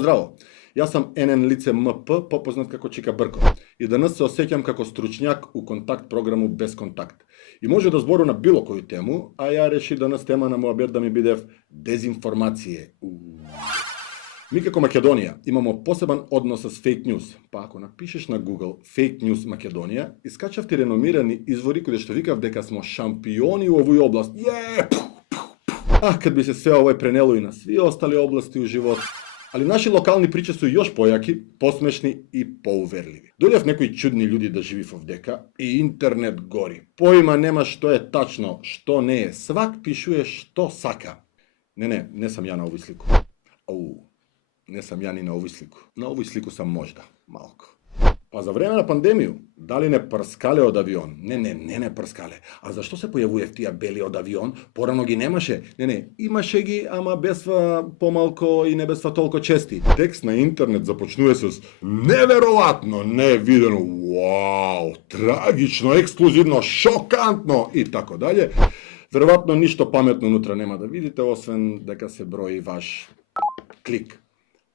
здраво! Јас сам НН лице МП, попознат како Чика Брко. И денес се осеќам како стручњак у контакт програму Без контакт. И може да збору на било коju тему, а ја реши денес тема на мојабет да ми биде дезинформација. Ми како Македонија имамо посебен однос с фейк ньюс. Па ако напишеш на Google фейк ньюс Македонија, искачав ти реномирани извори кои што викав дека смо шампиони у овој област. Кад би се све овој пренело и на сви остали области у живот. Али наши локални причи су још појаки, посмешни и поуверливи. Дојдев некои чудни луѓи да живи овдека и интернет гори. Поима нема што е тачно, што не е. Свак пишуе што сака. Не сам ја на овој слику. Не сам ја ни на овој слику. На овој слику сам можда, малко. Па за време на пандемију, дали не прскале од авион? Не прскале. А зашто се појавуваев тие бели од авион? Порано ги немаше? Имаше ги, ама бесва помалко и не бесва толку чести. Текст на интернет започнува с неверојатно, невидено, вау, трагично, ексклузивно, шокантно и така дале. Веројатно ништо паметно унутра нема да видите, освен дека се брои ваш клик.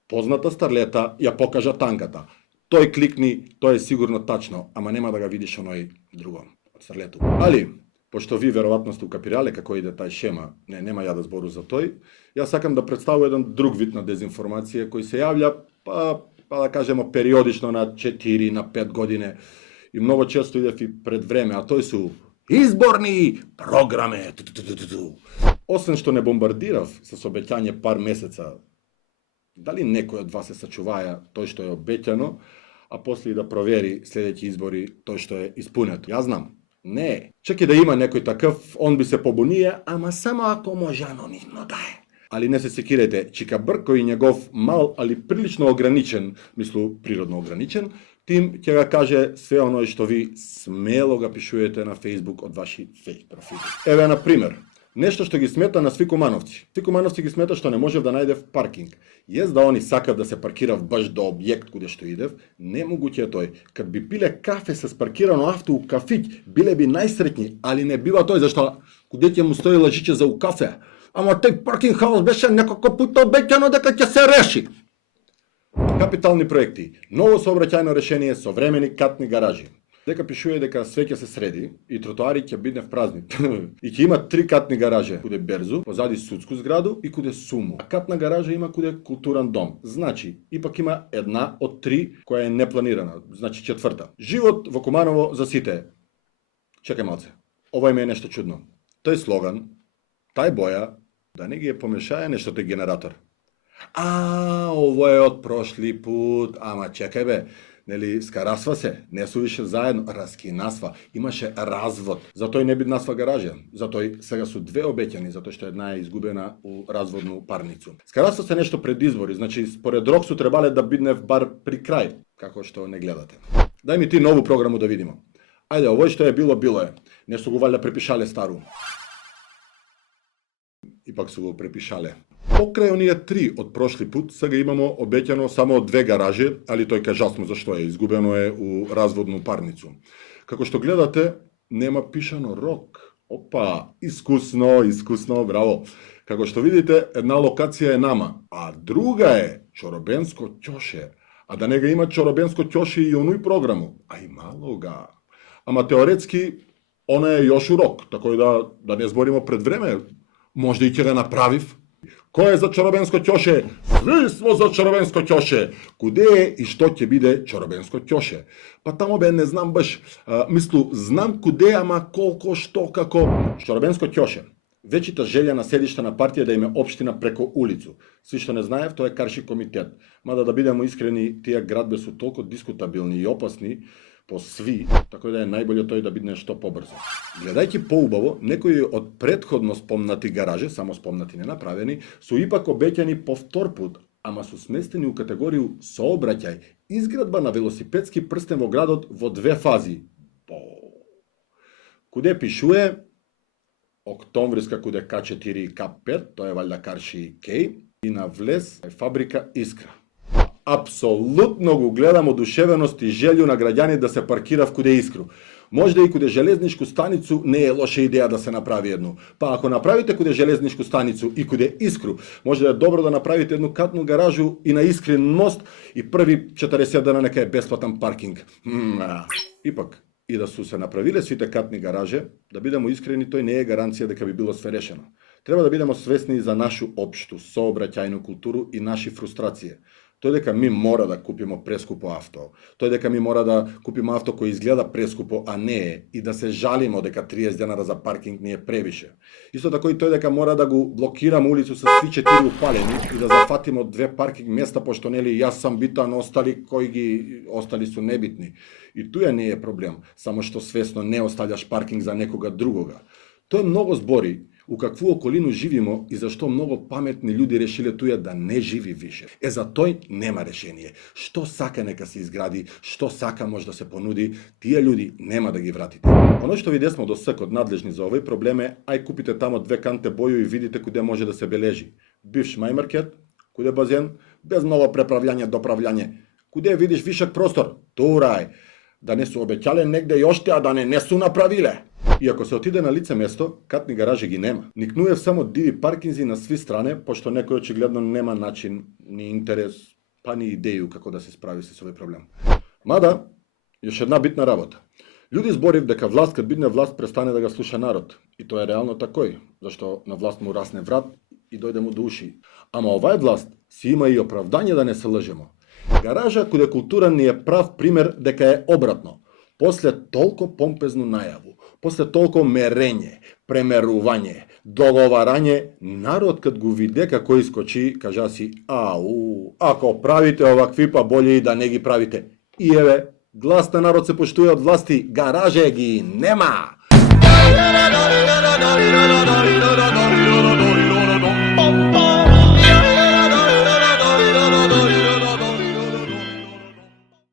Позната старлета ја покажа танката. Тој кликни, тоа е сигурно тачно, ама нема да га видиш оној друго од старлету. Али, пошто ви веројатно сте укапирале како иде тај шема, нема ја да збору за тој, јас сакам да представам еден друг вид на дезинформација кој се јавља, па да кажемо периодично на 4 на 5 години и многу често идев и пред време, а тој су изборни програме. Освен што не бомбардирав со обеќање пар месеца, дали некој од вас се сачуваја тој што е обеќано, а после и да провери следеќи избори тој што е испунето? Јас знам. Не. Чак и да има некој такъв, он би се побунија, ама само ако може анонимно да е. Али не се секирајте, Чика Брко и негов мал, али прилично ограничен, природно ограничен, тим ќе га каже све оној што ви смело га пишуете на Facebook од ваши фейк профили. Еве на пример. Нешто што ги смета на сви кумановци. Сви кумановци ги смета што не можев да најдев паркинг. Јес да они сакав да се паркирав баш до објект куде што идев, немогуќе е тој. Кад би пиле кафе со паркирано авто у кафиќ, биле би најсреќни, али не бива тој, зашто куде ќе му стои лажиче за у кафе. Ама тој паркинг хаус беше неколку пута обеќано дека ќе се реши. Капитални проекти. Ново сообраќајно решение, современи катни гаражи. Дека пишува дека све ќе се среди и тротоари ќе бидне празни. И ќе има 3 катни гараже, куде Берзу, позади судску зграду и куде Сумо. А катна гаража има куде културан дом. Значи, ипак има една од 3 која е непланирана, значи 4-та. Живот во Куманово за сите. Чекај малце. Ова име е нешто чудно. Тој слоган, тај боја, да не ги е помешаја нешто тој генератор. Ово е од прошли пут, ама чекај бе. Скарасва се, не су више заедно, раскинасва, имаше развод, затој не биднасва гаража, затој сега су 2 обеќани, затоа што една е изгубена у разводну парницу. Скарасва се нешто пред избори, значи според рок су требале да биднев бар при крај, како што не гледате. Дај ми ти нову програму да видимо. Ајде, овој што е било е, не су го валја препишале стару. Ипак су го препишале. Покрај оние 3 од прошли пут, сега имамо обеќано само 2 гаражи, али тој кажасно зашто е, изгубено е у разводну парницу. Како што гледате, нема пишано рок. Опа, искусно, браво. Како што видите, една локација е нама, а друга е Чоробенско ќоше. А да не га има Чоробенско ќоше и онуј програму, а и мало га. Ама теоретски, она е још у рок, тако да не зборимо пред време, можда и ќе га направив. Кој е за Чоробенско ќоше? Сви смо за Чоробенско ќоше. Куде е и што ќе биде Чоробенско ќоше? Па тамо бе не знам баш, знам куде, ама колко, што, како. Чоробенско ќоше. Вечита желја на седишта на партија да име општина преко улицу. Сви што не знаев, тоа е Карши комитет. Мада да бидеме искрени, тие градбе су толку дискутабилни и опасни, по сви, така да е најболje тој да биде нешто побрзо. Гледајќи поубаво, некои од предходно спомнати гаражи, само спомнати не направени, су ипак обеќани по втор пут, ама су сместени у категорију сообраќај, изградба на велосипедски прстен во градот во 2 фази. Куде пишуе Октомвриска куде К4 и К5, тоа е валјда Карши Кеј, и на влез е фабрика Искра. Апсолутно го гледам одушевеност и желју на граѓани да се паркира куде Искру. Можда и куде железничку станицу не е лоша идеја да се направи едно. Па ако направите куде железничку станицу и куде Искру, може да е добро да направите едну катну гаражу и на Искрин мост и први 40 дена нека е бесплатен паркинг. Ипак, и да су се направиле сите катни гараже, да бидемо искрени, тој не е гаранција дека би било све решено. Треба да бидемо свесни за нашу општу сообраќајну културу и наши фрустрации. Тој дека ми мора да купиме прескупо авто, тој дека ми мора да купиме авто кој изгледа прескупо, а не е, и да се жалиме дека 30 денара за паркинг ни е превише. Исто така и тој дека мора да го блокираме улицу со сви 4 упалени и да зафатиме од 2 паркинг места, пошто нели јас сам битан, остали су небитни. И туја не е проблем, само што свесно не оставljаш паркинг за некога другога. Тоа многу збори у какву околину живимо и зашто многу паметни луѓе решиле туја да не живи више. За тој нема решение. Што сака нека се изгради, што сака може да се понуди, тие луѓе нема да ги вратите. Оно што ви десмо до сак од надлежни за овој проблем е, ај купите тамо 2 канте боју и видите куде може да се бележи. Бивш мајмаркет, куде базен, без многу преправљање, доправљање. Куде видиш вишок простор, турај. Да не су обеќале негде јоште, а да не су направиле. И ако се отиде на лице место, катни гаражи ги нема. Никнуев само диви паркинзи на сви стране, пошто некој очигледно нема начин, ни интерес, па ни идеју како да се справи со овој проблем. Мада, још една битна работа. Луѓе зборив дека власт кад бидне власт престане да го слуша народ. И тоа е реално такој, зашто на власт му расне врат и дојде му до уши. Ама овај власт си има и оправдање да не се лжемо. Гаража куде култура ни е прав пример дека е обратно. После толку помпезну најаву, после толку мерење, премерување, договарање, народ кад го виде како искочи, кажа си, ако правите овакви, па боле и да не ги правите. И еве, глас на народ се поштуе од власти, гараже ги нема!